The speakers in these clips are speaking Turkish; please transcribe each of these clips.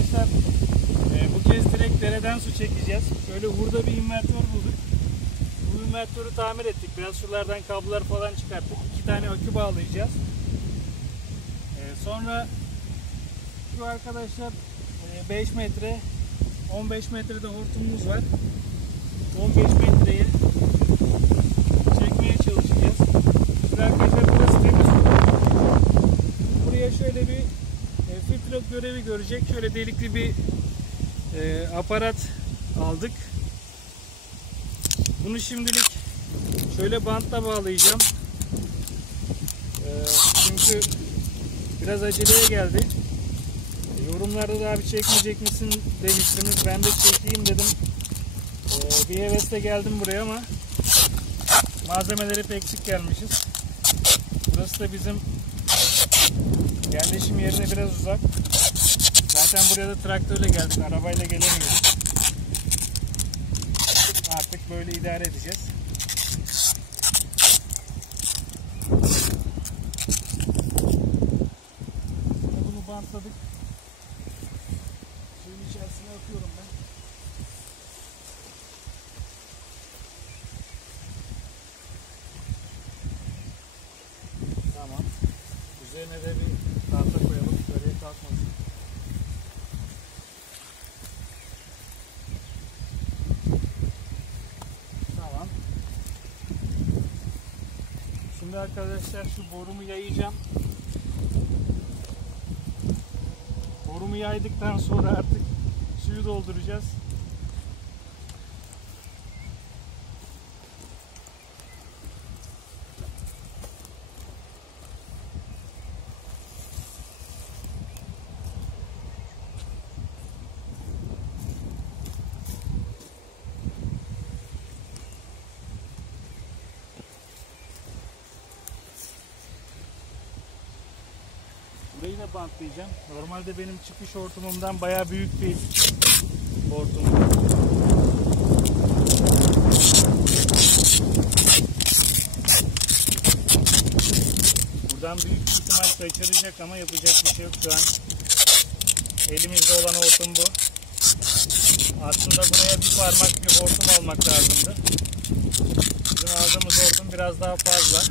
arkadaşlar bu kez direkt dereden su çekeceğiz. Şöyle hurda bir invertör bulduk. Bu invertörü tamir ettik. Biraz şuralardan kablolar falan çıkarttık. 2 tane akü bağlayacağız. Sonra şu arkadaşlar 5 metre 15 metrede hortumumuz var. 15 metreye çekmeye çalışacağız. Şimdi arkadaşlar burası temiz. Buraya şöyle bir filtre görevi görecek. Şöyle delikli bir aparat aldık. Bunu şimdilik şöyle bantla bağlayacağım. Çünkü biraz aceleye geldi. Yorumlarda da abi çekmeyecek misin demiştiniz. Ben de çekeyim dedim. Bir hevesle geldim buraya ama malzemeleri hep eksik gelmişiz. Burası da bizim yerleşim yerine biraz uzak. Zaten buraya da traktörle geldik. Arabayla gelemiyoruz. Artık böyle idare edeceğiz. Bunu bantladık. Suyun içerisine atıyorum ben. Tamam. Üzerine de bir tahta koyalım. Böyle kalkmasın. Tamam. Şimdi arkadaşlar şu borumu yayacağım. Borumu yaydıktan sonra artık suyu dolduracağız. Burayı da bantlayacağım. Normalde benim çıkış hortumumdan bayağı büyük bir hortum. Buradan büyük bir ihtimal kaçıracak ama yapacak bir şey yok şu an. Elimizde olan hortum bu. Aslında buraya bir parmak bir hortum almak lazımdı. Bizim aldığımız hortum biraz daha fazla.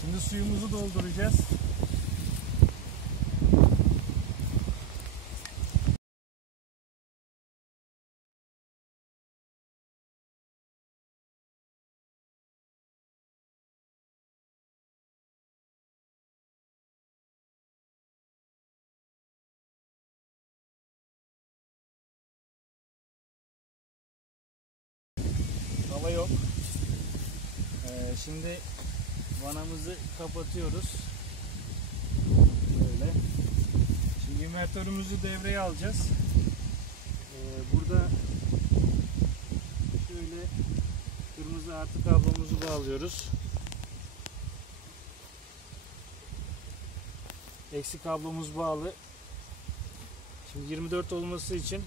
Şimdi suyumuzu dolduracağız. Hava yok. Şimdi vanamızı kapatıyoruz. Böyle. Şimdi invertörümüzü devreye alacağız. Burada şöyle kırmızı artı kablomuzu bağlıyoruz. Eksi kablomuz bağlı. Şimdi 24 olması için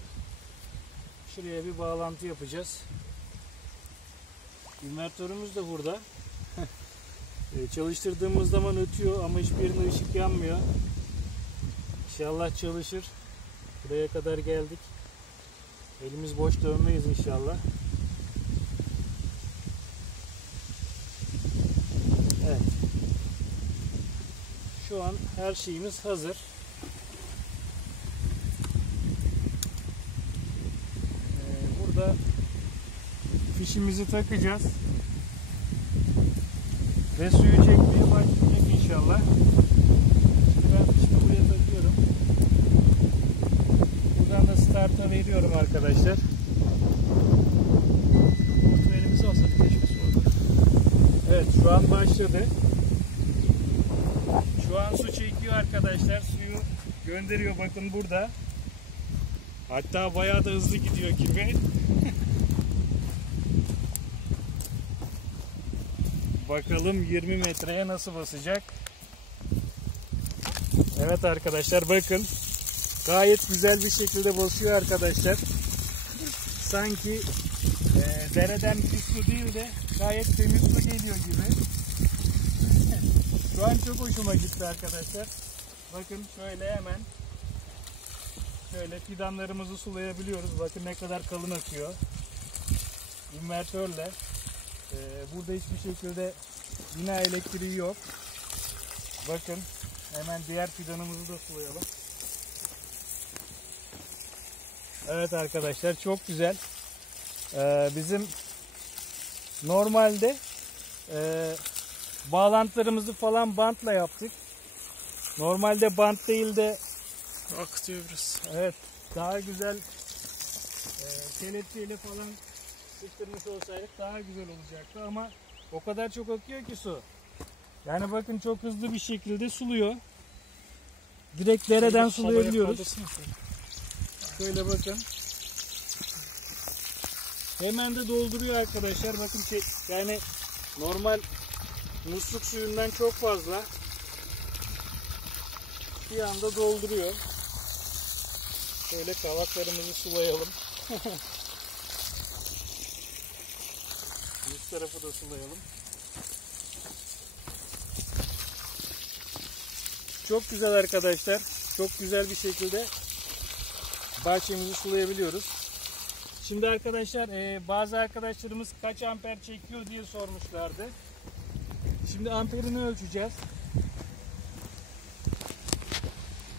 şuraya bir bağlantı yapacağız. İnvertörümüz de burada. Çalıştırdığımız zaman ötüyor ama hiçbirinde ışık yanmıyor. İnşallah çalışır. Buraya kadar geldik. Elimiz boş dönmeyiz inşallah. Evet. Şu an her şeyimiz hazır. Burada fişimizi takacağız. Ve suyu çekmeye başlayacak inşallah. Şimdi ben fişi buraya takıyorum. Buradan da start'a veriyorum arkadaşlar. Elimiz olsa keşke su. Evet, şu an başladı. Şu an su çekiyor arkadaşlar. Suyu gönderiyor, bakın burada. Hatta bayağı da hızlı gidiyor gibi. Bakalım 20 metreye nasıl basacak. Evet arkadaşlar, bakın. Gayet güzel bir şekilde basıyor arkadaşlar. sanki dereden pis su değil de gayet temiz su geliyor gibi. Şu an çok hoşuma gitti arkadaşlar. Bakın şöyle hemen şöyle fidanlarımızı sulayabiliyoruz. Bakın ne kadar kalın akıyor. İnvertörle. Burada hiçbir şekilde bina elektriği yok. Bakın hemen diğer fidanımızı da sulayalım. Evet arkadaşlar, çok güzel. Bizim normalde bağlantılarımızı falan bantla yaptık. Normalde bant değil de akıtıyor biraz. evet, daha güzel kelepçeyle falan sıktırmış olsaydık daha güzel olacaktı ama o kadar çok akıyor ki su. Yani bakın çok hızlı bir şekilde suluyor. Direkt dereden sulayabiliyoruz. Şöyle bakın. Hemen de dolduruyor arkadaşlar. Bakın yani normal musluk suyundan çok fazla. Bir anda dolduruyor. Şöyle kavaklarımızı sulayalım. Üst tarafı da sulayalım. Çok güzel arkadaşlar. Çok güzel bir şekilde bahçemizi sulayabiliyoruz. Şimdi arkadaşlar bazı arkadaşlarımız kaç amper çekiyor diye sormuşlardı. Şimdi amperini ölçeceğiz.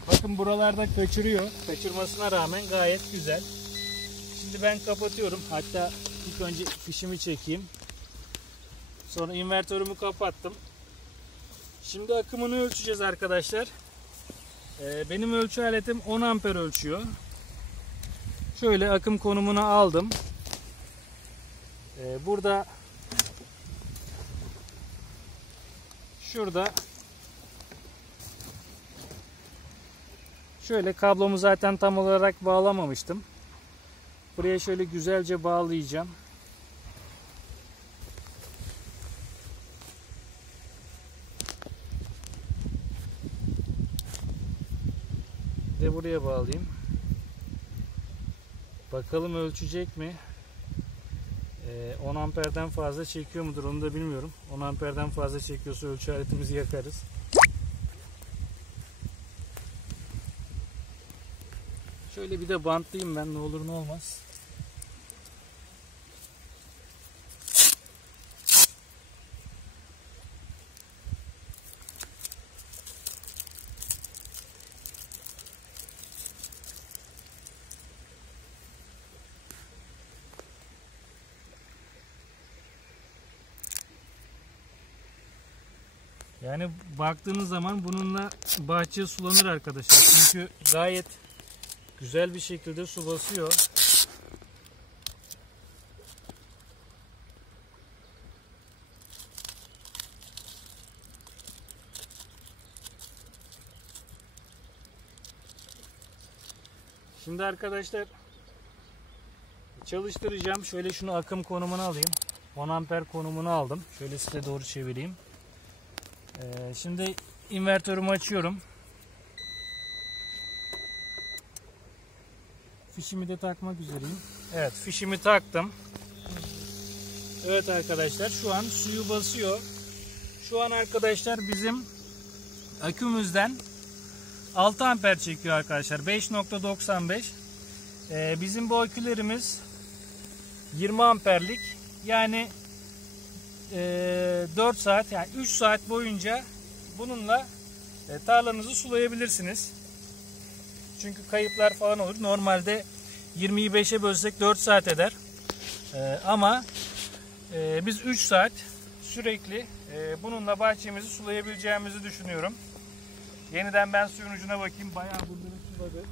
Bakın buralarda kaçırıyor. Kaçırmasına rağmen gayet güzel. Şimdi ben kapatıyorum. Hatta ilk önce fişimi çekeyim. Sonra invertörümü kapattım. Şimdi akımını ölçeceğiz arkadaşlar. Benim ölçü aletim 10 amper ölçüyor. Şöyle akım konumuna aldım. Burada şurada şöyle kablomu zaten tam olarak bağlamamıştım. Buraya şöyle güzelce bağlayacağım. De buraya bağlayayım. Bakalım ölçecek mi? 10 amperden fazla çekiyor mudur onu da bilmiyorum. 10 amperden fazla çekiyorsa ölçü aletimizi yakarız. Şöyle bir de bantlayayım ben, ne olur ne olmaz. Yani baktığınız zaman bununla bahçe sulanır arkadaşlar. Çünkü gayet güzel bir şekilde su basıyor. Şimdi arkadaşlar çalıştıracağım. Şöyle şunu akım konumuna alayım. 10 amper konumunu aldım. Şöyle size doğru çevireyim. Şimdi invertörümü açıyorum. Fişimi de takmak üzereyim. Evet, fişimi taktım. Evet arkadaşlar, şu an suyu basıyor. Şu an arkadaşlar bizim akümüzden 6 amper çekiyor arkadaşlar. 5.95. Bizim bu akülerimiz 20 amperlik. Yani 4 saat, yani 3 saat boyunca bununla tarlanızı sulayabilirsiniz. Çünkü kayıplar falan olur. Normalde 20'yi 5'e bölsek 4 saat eder. Ama biz 3 saat sürekli bununla bahçemizi sulayabileceğimizi düşünüyorum. Yeniden ben suyun ucuna bakayım. Bayağı buraları suladı.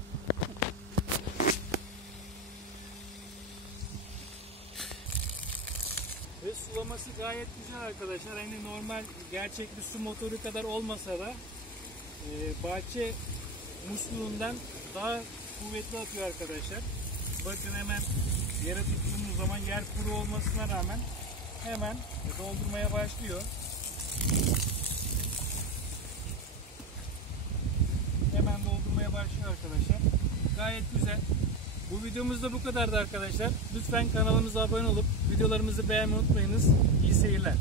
Ve sulaması gayet güzel arkadaşlar. Hani normal gerçek bir su motoru kadar olmasa da bahçe musluğundan daha kuvvetli atıyor arkadaşlar. Bakın hemen yere tuttuğumuz zaman yer kuru olmasına rağmen hemen doldurmaya başlıyor. Hemen doldurmaya başlıyor arkadaşlar. Gayet güzel. Bu videomuz da bu kadardı arkadaşlar. Lütfen kanalımıza abone olup videolarımızı beğenmeyi unutmayınız. İyi seyirler.